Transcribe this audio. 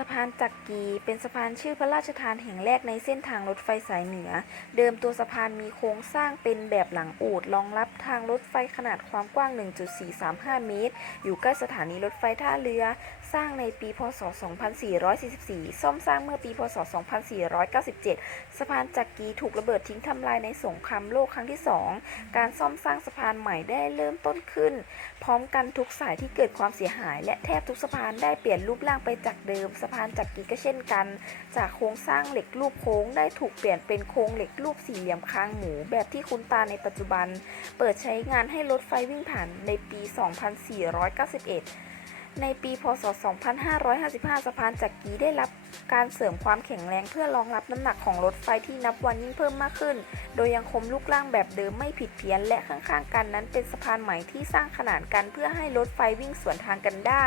สะพานจักรีเป็นสะพานชื่อพระราชทานแห่งแรกในเส้นทางรถไฟสายเหนือ เดิมตัวสะพานมีโครงสร้างเป็นแบบหลังอูดรองรับทางรถไฟขนาดความกว้าง 1.435 เมตร อยู่ใกล้สถานีรถไฟท่าเรือ สร้างในปี พศ 2444 ซ่อมสร้างเมื่อปี พศ 2497 สะพานจักรีถูกระเบิดทิ้งทำลายในสงครามโลกครั้งที่ 2 การซ่อมสร้างสะพานใหม่ได้เริ่มต้นขึ้น พร้อมกันทุกสายที่เกิดความเสียหาย และแทบทุกสะพานได้เปลี่ยนรูปร่างไปจากเดิมสะพานจักรีก็เช่นกัน จากโครงสร้างเหล็กรูปโค้งได้ถูกเปลี่ยนเป็นโครงเหล็กรูปสี่เหลี่ยมคางหมู แบบที่คุ้นตาในปัจจุบัน เปิดใช้งานให้รถไฟวิ่งผ่านในปี 2491ในปี พศ 2555 สะพานจักรีได้รับการเสริมความแข็งแรงเพื่อรองรับน้ำหนักของรถไฟที่นับวันยิ่งเพิ่มมากขึ้น โดยยังคงรูปร่างแบบเดิมไม่ผิดเพี้ยน และข้างๆ กันนั้นเป็นสะพานใหม่ที่สร้างขนานกันเพื่อให้รถไฟวิ่งสวนทางกันได้